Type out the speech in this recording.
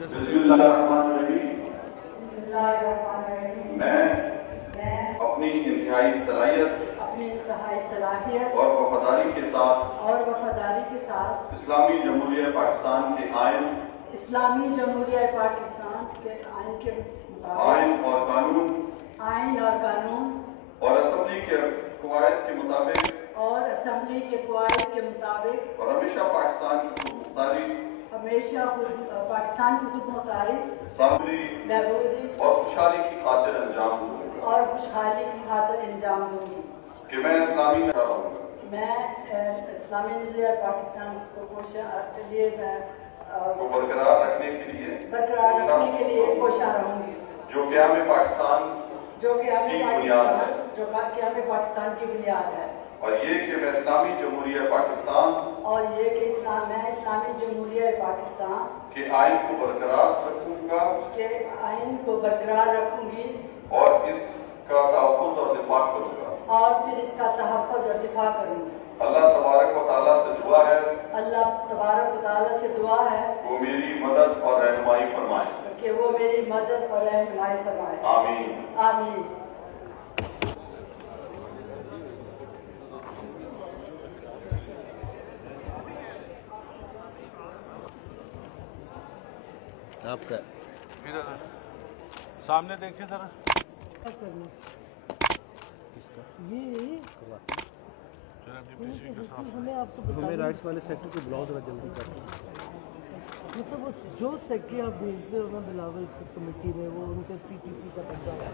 बिस्मिल्लाहिर्रहमानिर्रहीम। मैं अपनी इंतहाई सलाहियत और वफादारी के साथ इस्लामी जमहूरिया पाकिस्तान के आइन के आइन और कानून और असेंबली के कवायद के मुताबिक और हमेशा पाकिस्तान की खुद मुख्तारी बहबूदी और खुशहाली की खातिर अंजाम दूंगी कि मैं इस्लामी नज़रिया पाकिस्तान को बरकरार रखने के लिए कोशिश रहूंगी जो क़याम पाकिस्तान की बुनियाद है और ये कि मैं इस्लामी जमहूरिया पाकिस्तान के आइन को बरकरार रखूंगी और इसका तहफ़्फ़ुज़ और दिफा करूंगा अल्लाह तबारक व तआला से दुआ है वो मेरी मदद और रहनुमाई फरमाए आमीन आमीन। आपका इधर सामने देखिए जरा। किसका? ये हमें राइट्स वाले सेक्टर को बुलाओ जरा जल्दी कर। मतलब वो जो सेक्रेटरी आप भेजते हो ना बिलावल कमेटी में वो उनके पीटीपी का बंदा है।